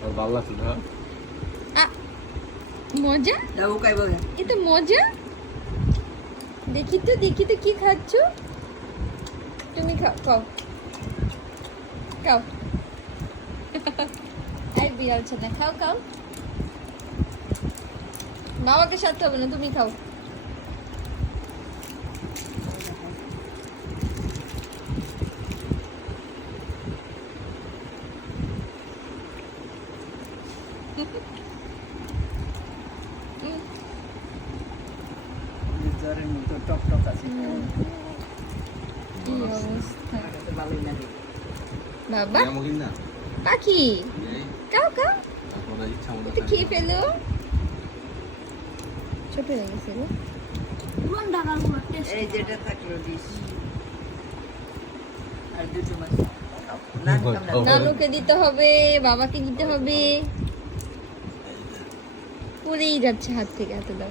আর ভালো লাগছে না মজা যাবো কাই বলে এটা মজা দেখি তো কি খাচ্ছ তুমি খাও খাও খাও এই বিড়াল ছেলে খাও খাও বাবাকে সাথে হবে না তুমি খাও জ্বরের মতো টক টক আছে কি অবস্থা তো ভালোই লাগে বাবা এমন না পাখি খাও খাও আপনারা ইচ্ছা মতো তো খেয়ে ফেলো ছোট হয়ে গেছে গো এই যেটা থাকলো দিস আর দুটো মাছ না নানুকে দিতে হবে বাবাকে দিতে হবে পড়েই যাচ্ছে হাত থেকে হাতে দাও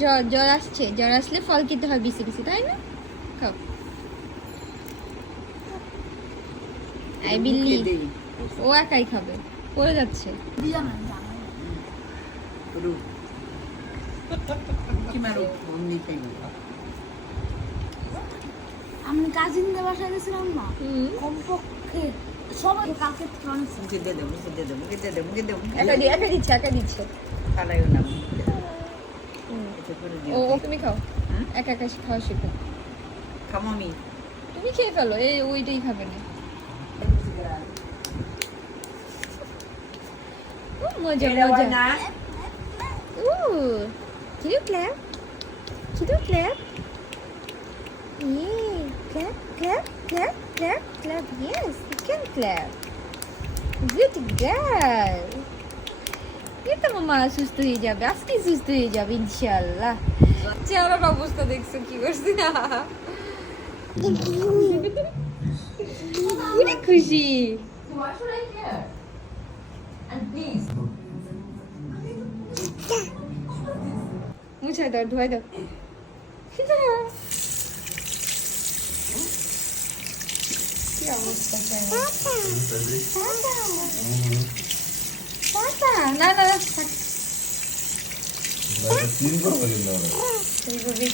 জ্বর আসছে জ্বর আসলে ফল খেতে হয় বেশি বেশি তাই না খাও আই বিল্লি ও একাই খাবে পড়ে যাচ্ছে আমি কাজিনদের বাসায় গেছিলাম না কমপক্ষে সবাই কালকে মুখে দিয়ে দেবো মুখে দিয়ে দেবো মুখে দিয়ে দেবো মুখে দেবো একা দিচ্ছে খালাইও না ও তুমি খাও একা একা খাওয়া শিখো খামো আমি তুমি খেয়ে ফেলো এই ওইটাই খাবে না মজা মজা Can you clap? Can you clap? Yeah, clap, clap, clap, clap, clap. Yes, you can clap. Good girl. এটা মামা সুস্থ হয়ে যাবে আজকে সুস্থ হয়ে যাবে ইনশাআল্লাহ চেহারার অবস্থা দেখছো কি করছি না অনেক খুশি মুছাই দাও ধোয়াই দাও কি অবস্থা না না তিন করবো কিন্তু এইভাবে